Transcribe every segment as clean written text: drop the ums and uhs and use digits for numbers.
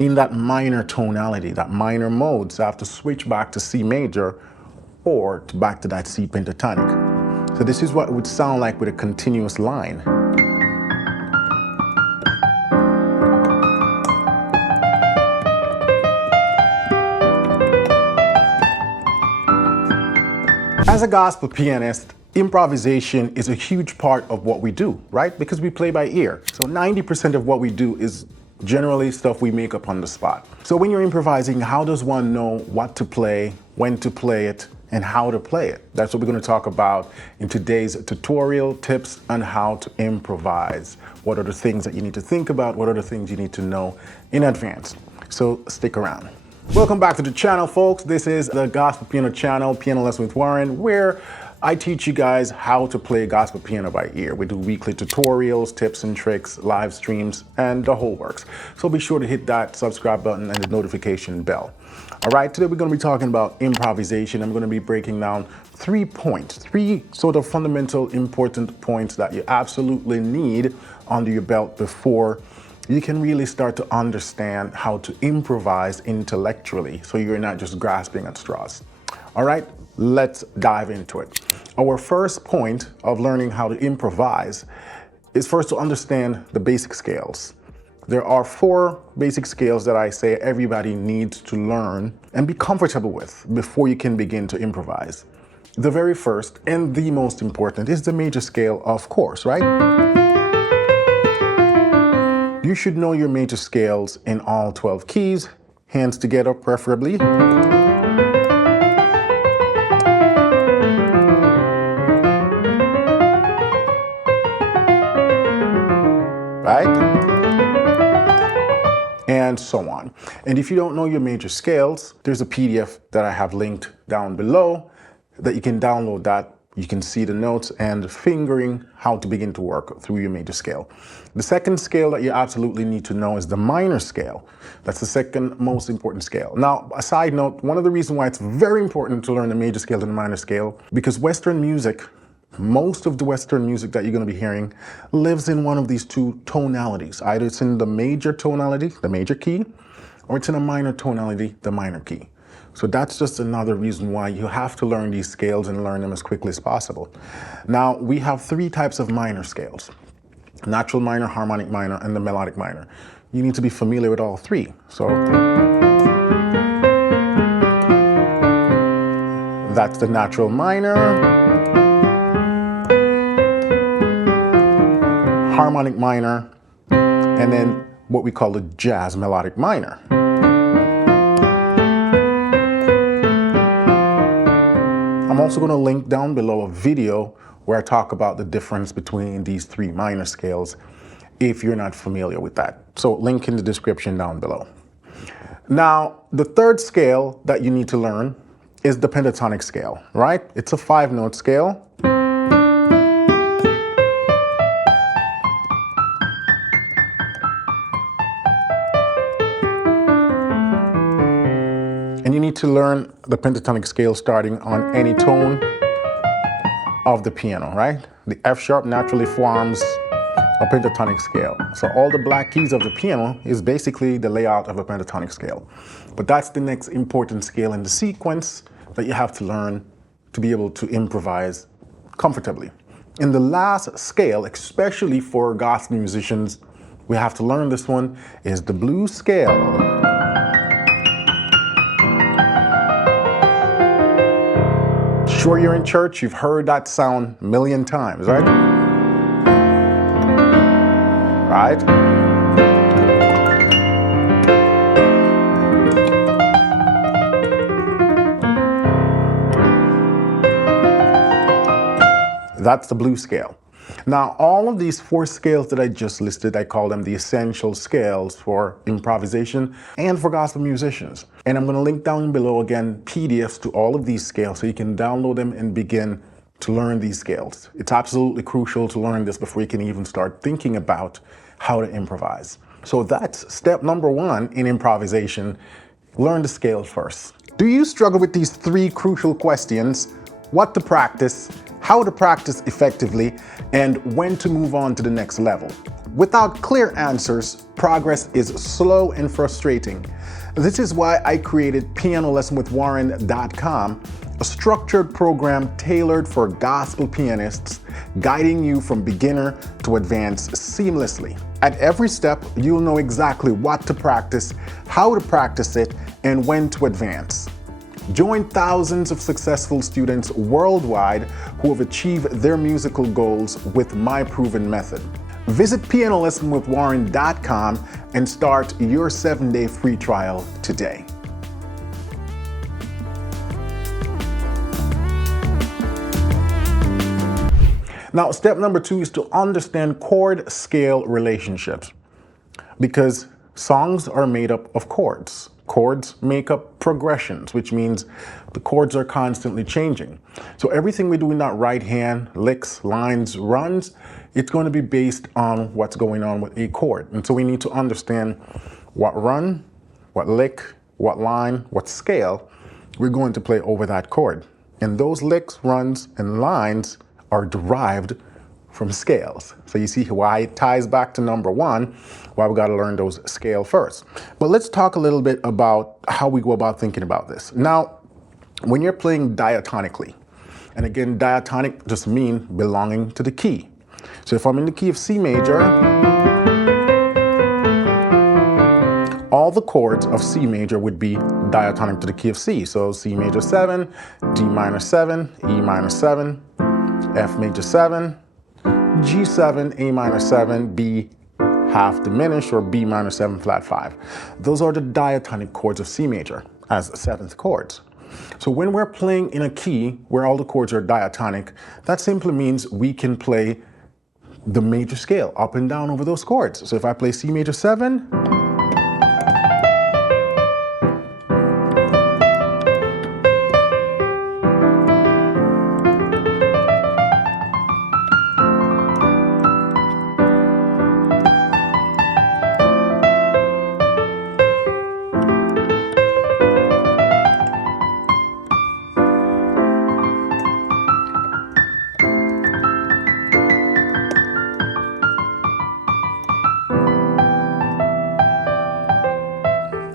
in that minor tonality, that minor mode. So I have to switch back to C major or back to that C pentatonic. So this is what it would sound like with a continuous line. As a gospel pianist, improvisation is a huge part of what we do, right? Because we play by ear. So 90% of what we do is generally stuff we make up on the spot. So when you're improvising, how does one know what to play, when to play it, and how to play it? That's what we're going to talk about in today's tutorial, tips on how to improvise. What are the things that you need to think about? What are the things you need to know in advance? So stick around. Welcome back to the channel, folks. This is the Gospel Piano Channel, Piano Lesson with Warren, where I teach you guys how to play gospel piano by ear. We do weekly tutorials, tips and tricks, live streams, and the whole works. So be sure to hit that subscribe button and the notification bell. All right, today we're going to be talking about improvisation. I'm going to be breaking down 3 points, 3 sort of fundamental important points that you absolutely need under your belt before you can really start to understand how to improvise intellectually, so you're not just grasping at straws. All right, let's dive into it. Our first point of learning how to improvise is first to understand the basic scales. There are 4 basic scales that I say everybody needs to learn and be comfortable with before you can begin to improvise. The very first and the most important is the major scale, of course, right? You should know your major scales in all 12 keys, hands together preferably. Right? And so on. And if you don't know your major scales, there's a PDF that I have linked down below that you can download that. You can see the notes and fingering how to begin to work through your major scale. The second scale that you absolutely need to know is the minor scale. That's the second most important scale. Now, a side note, one of the reasons why it's very important to learn the major scale and the minor scale, because Western music, most of the Western music that you're going to be hearing lives in one of these 2 tonalities. Either it's in the major tonality, the major key, or it's in a minor tonality, the minor key. So that's just another reason why you have to learn these scales and learn them as quickly as possible. Now, we have 3 types of minor scales: natural minor, harmonic minor, and the melodic minor. You need to be familiar with all 3. So that's the natural minor, harmonic minor, and then what we call the jazz melodic minor. I'm also going to link down below a video where I talk about the difference between these 3 minor scales if you're not familiar with that. So link in the description down below. Now, the third scale that you need to learn is the pentatonic scale, right? It's a 5-note scale. And you need to learn the pentatonic scale starting on any tone of the piano, right? The F sharp naturally forms a pentatonic scale. So all the black keys of the piano is basically the layout of a pentatonic scale. But that's the next important scale in the sequence that you have to learn to be able to improvise comfortably. And the last scale, especially for gospel musicians, we have to learn this one, is the blues scale. Sure, you're in church, you've heard that sound a million times, right? Right? That's the blues scale. Now, all of these 4 scales that I just listed, I call them the essential scales for improvisation and for gospel musicians. And I'm going to link down below again PDFs to all of these scales so you can download them and begin to learn these scales. It's absolutely crucial to learn this before you can even start thinking about how to improvise. So that's step number 1 in improvisation. Learn the scales first. Do you struggle with these 3 crucial questions? what to practice, how to practice effectively, and when to move on to the next level. Without clear answers, progress is slow and frustrating. This is why I created PianoLessonWithWarren.com, a structured program tailored for gospel pianists, guiding you from beginner to advanced seamlessly. At every step, you'll know exactly what to practice, how to practice it, and when to advance. Join thousands of successful students worldwide who have achieved their musical goals with my proven method. Visit PianoLessonWithWarren.com and start your 7-day free trial today. Now, step number 2 is to understand chord-scale relationships, because songs are made up of chords. Chords make up progressions, which means the chords are constantly changing. So everything we do in that right hand, licks, lines, runs, it's going to be based on what's going on with a chord. And so we need to understand what run, what lick, what line, what scale we're going to play over that chord. And those licks, runs, and lines are derived from scales. So you see why it ties back to number 1, why we got to learn those scale first. But let's talk a little bit about how we go about thinking about this. Now, when you're playing diatonically, and again, diatonic just means belonging to the key. So if I'm in the key of C major, all the chords of C major would be diatonic to the key of C. So C major 7, D minor 7, E minor 7, F major 7, G7, A minor 7, B half diminished, or B minor 7 flat 5. Those are the diatonic chords of C major as 7th chords. So when we're playing in a key where all the chords are diatonic, that simply means we can play the major scale up and down over those chords. So if I play C major 7,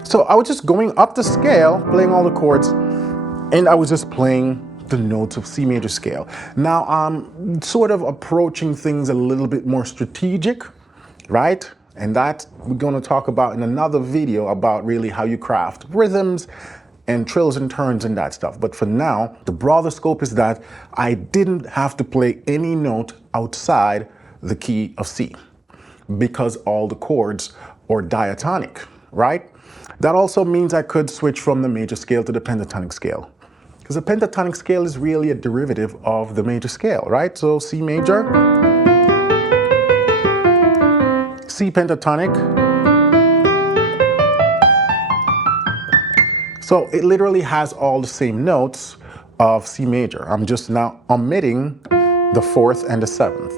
so I was just going up the scale, playing all the chords, and I was just playing the notes of C major scale. Now I'm sort of approaching things a little bit more strategic, right? And that we're going to talk about in another video about really how you craft rhythms and trills and turns and that stuff. But for now, the broader scope is that I didn't have to play any note outside the key of C because all the chords are diatonic, right? That also means I could switch from the major scale to the pentatonic scale, because the pentatonic scale is really a derivative of the major scale, right? So C major, C pentatonic. So it literally has all the same notes of C major. I'm just now omitting the 4th and the 7th.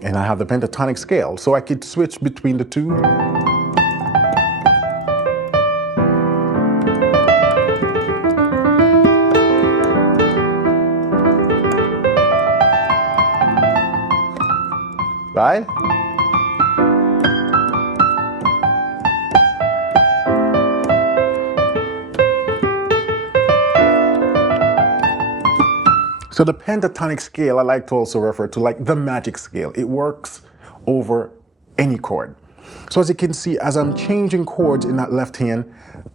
And I have the pentatonic scale, so I could switch between the two. Right? So the pentatonic scale, I like to also refer to like the magic scale. It works over any chord. So as you can see, as I'm changing chords in that left hand,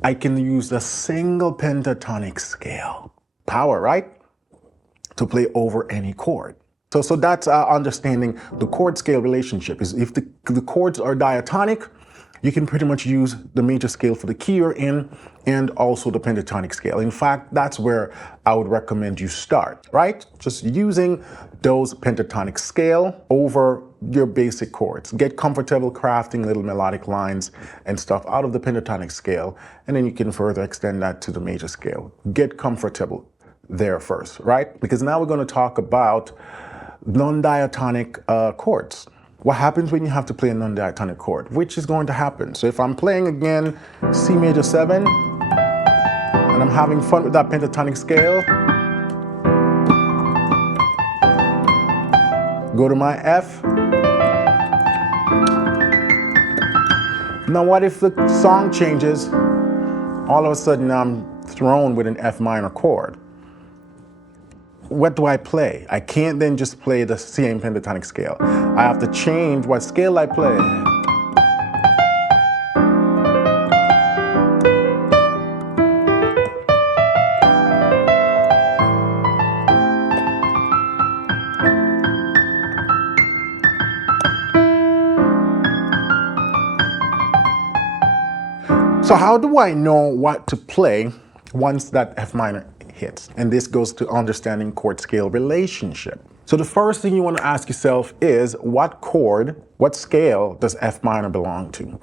I can use the single pentatonic scale. Power, right? To play over any chord. So that's understanding the chord scale relationship. Is if the chords are diatonic, you can pretty much use the major scale for the key you're in and also the pentatonic scale. In fact, that's where I would recommend you start, right? Just using those pentatonic scale over your basic chords. Get comfortable crafting little melodic lines and stuff out of the pentatonic scale, and then you can further extend that to the major scale. Get comfortable there first, right? Because now we're going to talk about non-diatonic chords. What happens when you have to play a non-diatonic chord? Which is going to happen. So if I'm playing again C major 7 and I'm having fun with that pentatonic scale, go to my F. Now what if the song changes? All of a sudden I'm thrown with an F minor chord. What do I play? I can't then just play the same pentatonic scale. I have to change what scale I play. So how do I know what to play once that F minor hits? And this goes to understanding chord-scale relationship. So the first thing you want to ask yourself is, what chord, what scale does F minor belong to?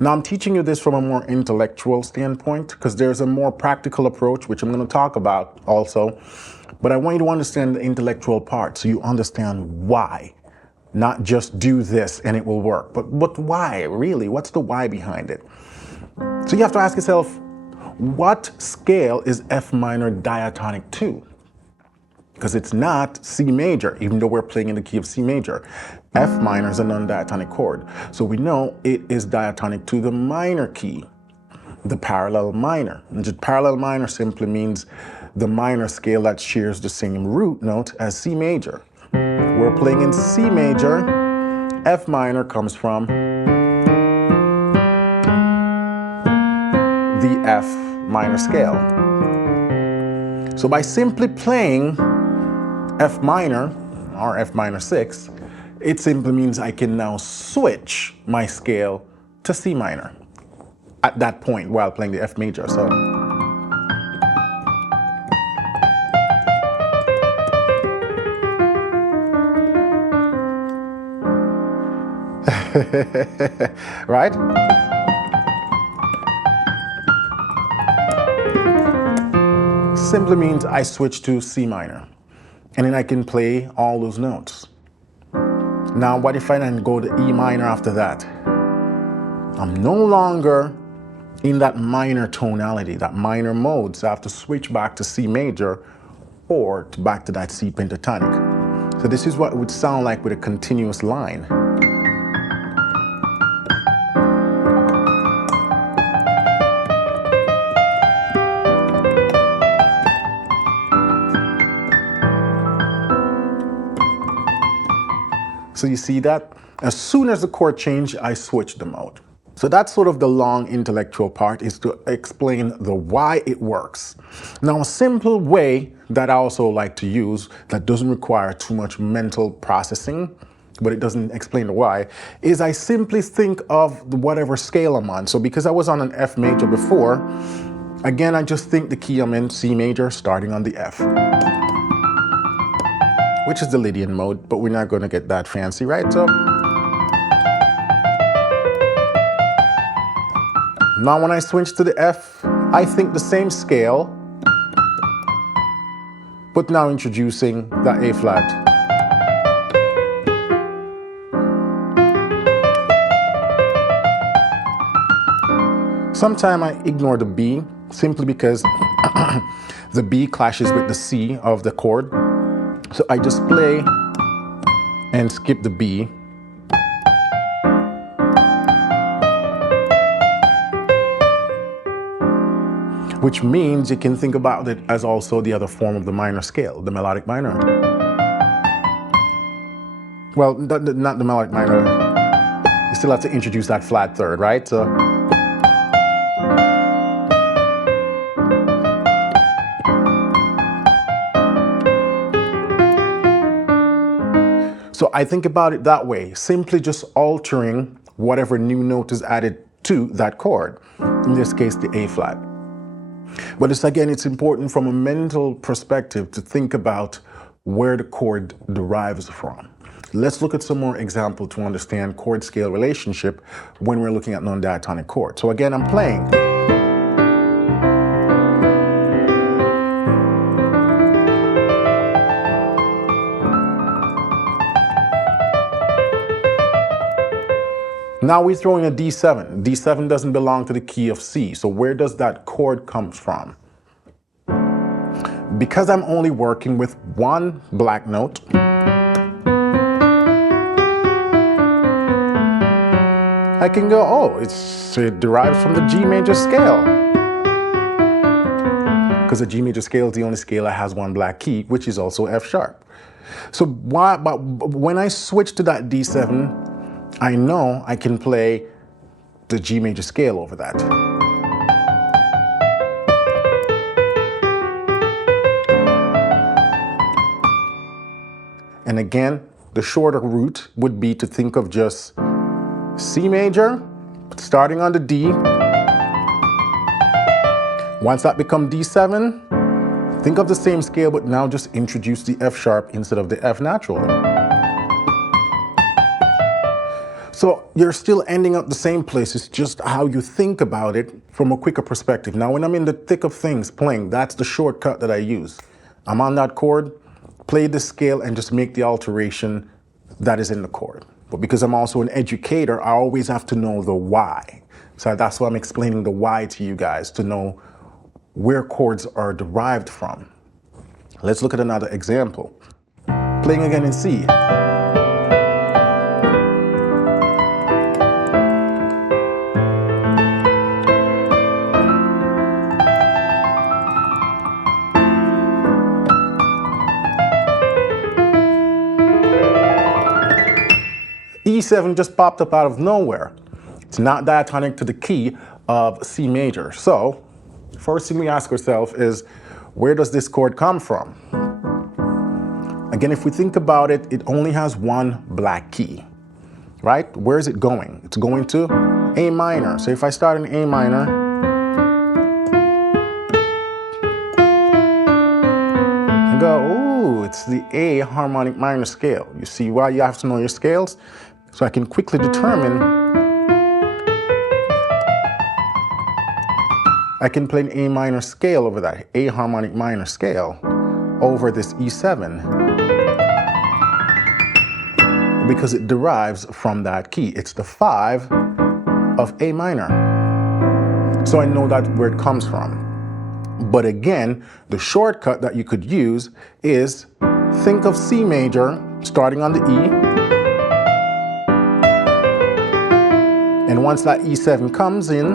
Now I'm teaching you this from a more intellectual standpoint because there's a more practical approach, which I'm going to talk about also. But I want you to understand the intellectual part so you understand why. Not just do this and it will work, but why really? What's the why behind it? So you have to ask yourself, what scale is F minor diatonic to? Because it's not C major, even though we're playing in the key of C major. F minor is a non-diatonic chord. So we know it is diatonic to the minor key, the parallel minor. And just parallel minor simply means the minor scale that shares the same root note as C major. We're playing in C major. F minor comes from the F minor scale. So by simply playing F minor or F minor 6, it simply means I can now switch my scale to C minor at that point while playing the F major. So right? Simply means I switch to C minor, and then I can play all those notes. Now, what if I then go to E minor after that? I'm no longer in that minor tonality, that minor mode, so I have to switch back to C major or back to that C pentatonic. So this is what it would sound like with a continuous line. So you see that? As soon as the chord change, I switch the mode. So that's sort of the long intellectual part, is to explain the why it works. Now, a simple way that I also like to use that doesn't require too much mental processing, but it doesn't explain the why, is I simply think of whatever scale I'm on. So because I was on an F major before, again, I just think the key I'm in, C major, starting on the F, which is the Lydian mode, but we're not going to get that fancy, right? So now when I switch to the F, I think the same scale, but now introducing the A flat. Sometimes I ignore the B simply because the B clashes with the C of the chord. So I just play and skip the B. Which means you can think about it as also the other form of the minor scale, the melodic minor. Well, not the melodic minor. You still have to introduce that flat third, right? So I think about it that way, simply just altering whatever new note is added to that chord, in this case the A flat. But it's important from a mental perspective to think about where the chord derives from. Let's look at some more examples to understand chord-scale relationship when we're looking at non-diatonic chords. So again, I'm playing. Now we throw in a D7. D7 doesn't belong to the key of C. So where does that chord come from? Because I'm only working with one black note, I can go, oh, it derives from the G major scale. Because the G major scale is the only scale that has one black key, which is also F sharp. So but when I switch to that D7, I know I can play the G major scale over that. And again, the shorter route would be to think of just C major, starting on the D. Once that becomes D7, think of the same scale, but now just introduce the F sharp instead of the F natural. So you're still ending up the same place. It's just how you think about it from a quicker perspective. Now, when I'm in the thick of things playing, that's the shortcut that I use. I'm on that chord, play the scale, and just make the alteration that is in the chord. But because I'm also an educator, I always have to know the why. So that's why I'm explaining the why to you guys, to know where chords are derived from. Let's look at another example. Playing again in C. E7 just popped up out of nowhere. It's not diatonic to the key of C major. So, first thing we ask ourselves is, where does this chord come from? Again, if we think about it, it only has one black key, right? Where is it going? It's going to A minor. So if I start in A minor, and go, ooh, it's the A harmonic minor scale. You see why you have to know your scales? So I can quickly determine, I can play an A minor scale over that, A harmonic minor scale, over this E7, because it derives from that key. It's the 5 of A minor. So I know that where it comes from. But again, the shortcut that you could use is think of C major starting on the E. And once that E7 comes in,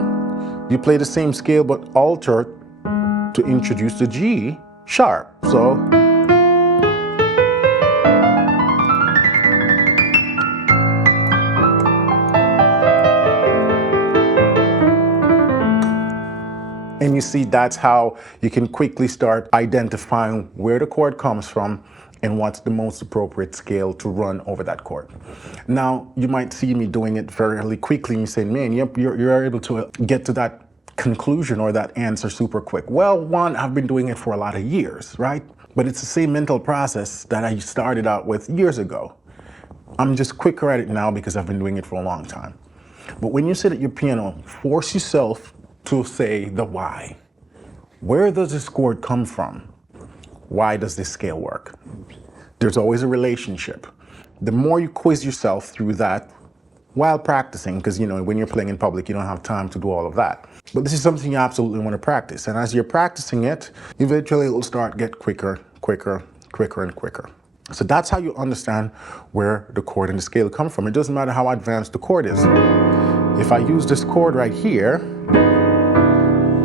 you play the same scale but alter to introduce the G sharp. So and you see, that's how you can quickly start identifying where the chord comes from and what's the most appropriate scale to run over that chord. Now, you might see me doing it fairly quickly and you say, man, you're able to get to that conclusion or that answer super quick. Well, one, I've been doing it for a lot of years, right? But it's the same mental process that I started out with years ago. I'm just quicker at it now because I've been doing it for a long time. But when you sit at your piano, force yourself to say the why. Where does this chord come from? Why does this scale work? There's always a relationship. The more you quiz yourself through that while practicing, because when you're playing in public, you don't have time to do all of that. But this is something you absolutely want to practice. And as you're practicing it, eventually it will start get quicker, and quicker. So that's how you understand where the chord and the scale come from. It doesn't matter how advanced the chord is. If I use this chord right here,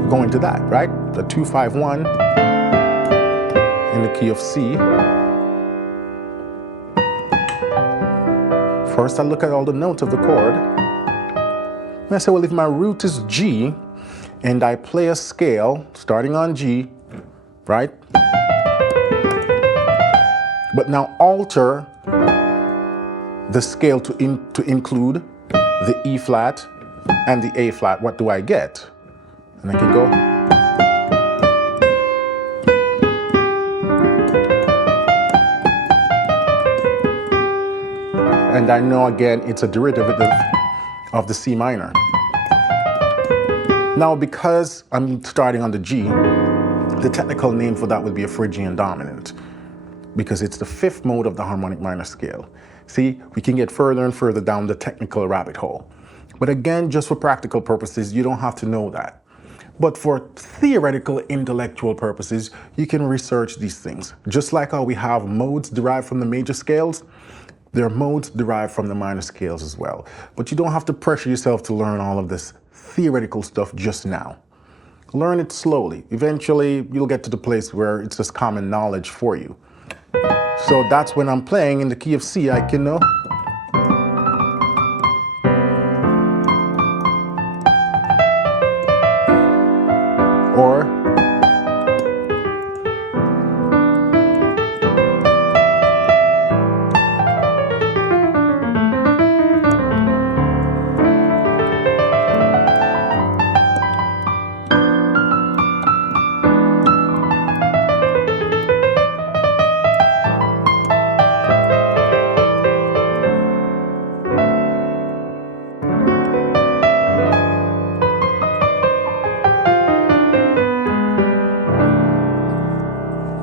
going to that, right? The 2-5-1 in the key of C. First, I look at all the notes of the chord. And I say, well, if my root is G, and I play a scale starting on G, right? But now alter the scale to include the E flat and the A flat. What do I get? And I can go. And I know again it's a derivative of the C minor. Now, because I'm starting on the G, the technical name for that would be a Phrygian dominant, because it's the 5th mode of the harmonic minor scale. See, we can get further and further down the technical rabbit hole. But again, just for practical purposes, you don't have to know that. But for theoretical, intellectual purposes, you can research these things. Just like how we have modes derived from the major scales, There are modes derived from the minor scales as well. But you don't have to pressure yourself to learn all of this theoretical stuff just now. Learn it slowly. Eventually, you'll get to the place where it's just common knowledge for you. So that's when I'm playing in the key of C, I can know. Or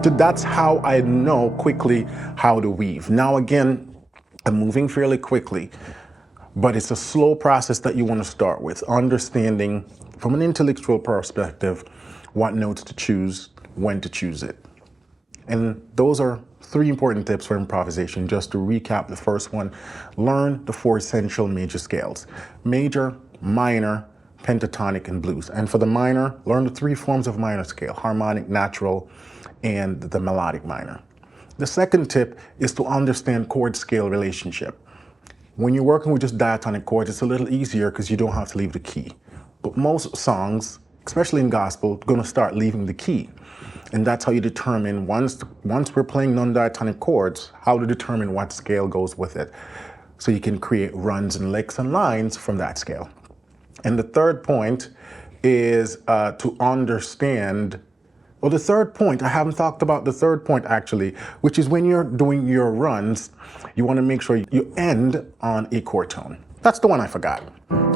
so that's how I know quickly how to weave. Now again, I'm moving fairly quickly, but it's a slow process that you want to start with, understanding from an intellectual perspective what notes to choose, when to choose it. And those are 3 important tips for improvisation. Just to recap, the first one, learn the 4 essential major scales: major, minor, pentatonic, and blues. And for the minor, learn the 3 forms of minor scale: harmonic, natural, and the melodic minor. The second tip is to understand chord-scale relationship. When you're working with just diatonic chords, it's a little easier because you don't have to leave the key. But most songs, especially in gospel, are going to start leaving the key. And that's how you determine, once we're playing non-diatonic chords, how to determine what scale goes with it. So you can create runs and licks and lines from that scale. And the third point is to understand, well, the third point, I haven't talked about the third point actually, which is when you're doing your runs, you want to make sure you end on a chord tone. That's the one I forgot.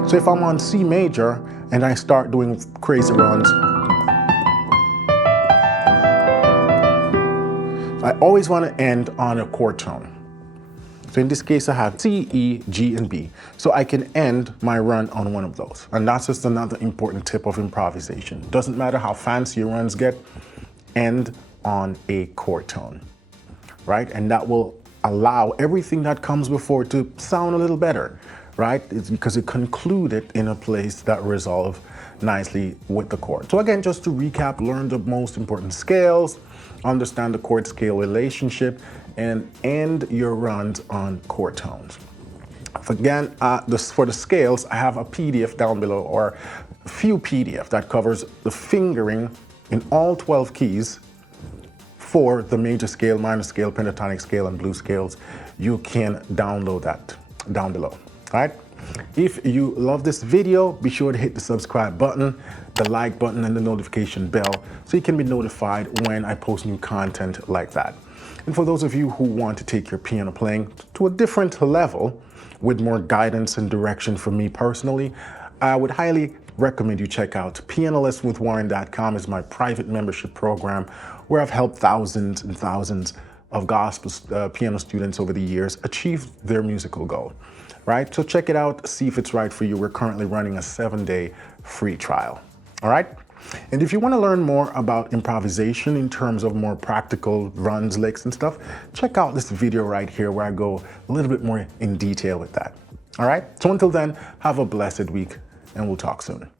So if I'm on C major and I start doing crazy runs, I always want to end on a chord tone. So in this case, I have C, E, G, and B. So I can end my run on one of those. And that's just another important tip of improvisation. Doesn't matter how fancy your runs get, end on a chord tone, right? And that will allow everything that comes before to sound a little better, right? It's because it concluded in a place that resolve nicely with the chord. So again, just to recap, learn the most important scales, understand the chord-scale relationship, and end your runs on chord tones. Again, for the scales, I have a PDF down below, or a few PDF that covers the fingering in all 12 keys for the major scale, minor scale, pentatonic scale, and blues scales. You can download that down below, all right? If you love this video, be sure to hit the subscribe button, the like button, and the notification bell so you can be notified when I post new content like that. And for those of you who want to take your piano playing to a different level with more guidance and direction from me personally, I would highly recommend you check out pianolessonwithwarren.com. is my private membership program where I've helped thousands and thousands of gospel piano students over the years achieve their musical goal, right? So check it out, see if it's right for you. We're currently running a 7-day free trial, all right? And if you want to learn more about improvisation in terms of more practical runs, licks, and stuff, check out this video right here where I go a little bit more in detail with that. All right? So until then, have a blessed week, and we'll talk soon.